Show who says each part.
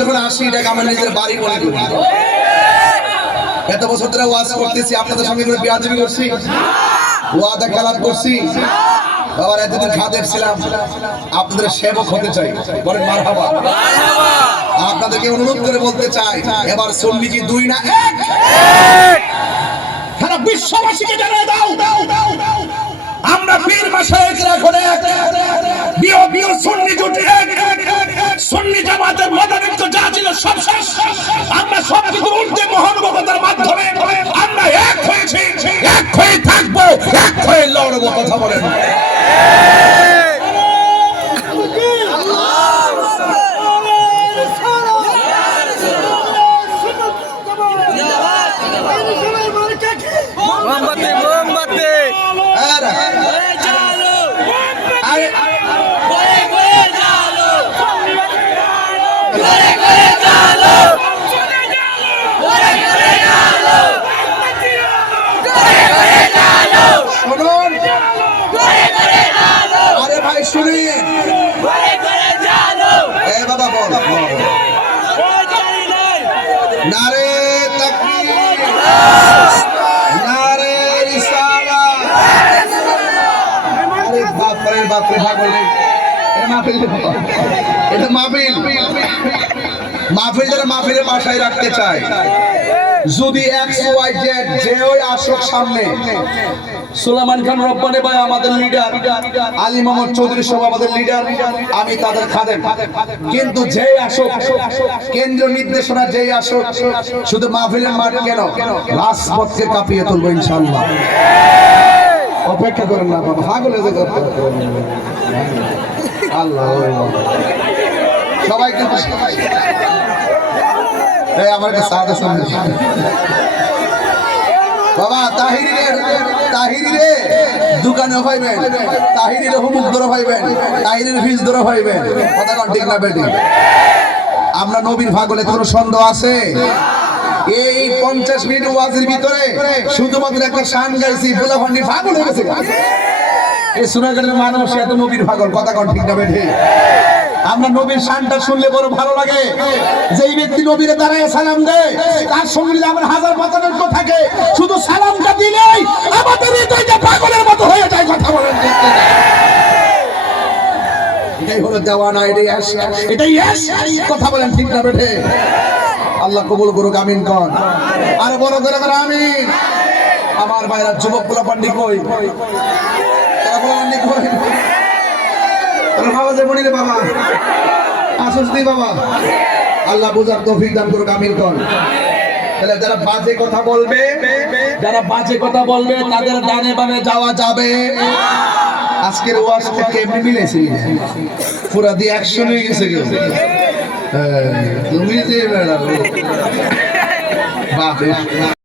Speaker 1: যখন আসি এটাকে আমার নিজের বাড়ি এত বছর ধরে ওয়াজ করতেছি, আপনাদের সঙ্গে করে বিয়াদবি করছি, ওয়াদা কালাম করছি। বাবার এতদিন খাদেব ছিলাম, আপনাদের সেবক হতে চাই। বলেন, মারহাবা। আপনাদেরকে অনুরোধ করে বলতে চাই, এবার সন্নিজি দুই না এক। সারা বিশ্ববাসীকে জানিয়ে দাও। আমরা পীর মাসায়েকরা এখন এক বিও বিও সুন্নি জোট এক। সুন্নি জামাতের মতানৈক্য যা ছিল সব শেষ। আমরা সব কিছু উর্ধে মহানুভবতার মাধ্যমে আমরা এক হয়েছি, এক হয়ে থাকব, এক হয়ে লড়বো, কথা বলেন। যে খান আমাদের লিডার আলী চৌধুরী আমাদের লিডার আমি তাদের খাদেম। কিন্তু যে আসুক, কেন্দ্রীয় নির্দেশনা যেই আসুক, শুধু মাহফিলের মাঠ কেন? রাজপথকে কাঁপিয়ে তুলবো ইনশাল্লাহ অপেক্ষা করেন না, বাবা হাগলে যে। আল্লাহ। সবাই আমার কাছে সাদা সামনে বাবা তাহিরি রে তাহিরি দোকানে পাইবেন তাহিরি রে হুমুক ধরে পাইবেন তাহিরির ফিস ধরে পাইবেন কথা কন ঠিক না, বেটি? আমরা নবীর ভাগলে কোনো সন্দেহ আছে? এই পঞ্চাশ মিনিট ওয়াজের ভিতরে শুধুমাত্র একটা শান গাইছি ফুলাফান্ডি পাগল হয়ে গেছে এই সুনাগরের মানুষ এত নবীর পাগল, কথা কন ঠিক না বেটি আমরা নবীর শানটা শুনলে বড় ভালো লাগে। যেই ব্যক্তি নবীরে দাঁড়ায় সালাম দেয়, তার সঙ্গে আমার হাজার মতানৈক্য থাকে, শুধু সালামটা দিলেই আমাদের হৃদয়টা পাগলের মতো হয়ে যায় কথা বলেন না? এটাই হলো এটাই আশ এটাই কথা বলেন ঠিক না বেঠে? আল্লাহ কবুল করুক, আমিন কন। আরে বড় করে করে আমিন। আমার ভাইরা যুবকগুলা পান্ডি কই? বাবা যে মনিরে বাবা। আসুস বাবা। আল্লাহ বুঝার তৌফিক দান করুক, আমিন কন। তাহলে যারা বাজে কথা বলবে, যারা বাজে কথা বলবে, তাদের ডানে বামে যাওয়া যাবে। আজকের ওয়াজ থেকে এমনি মিলেছে পুরা দিয়ে একশো হয়ে গেছে কেউ তুমি যে বেড়াবো। বাপরে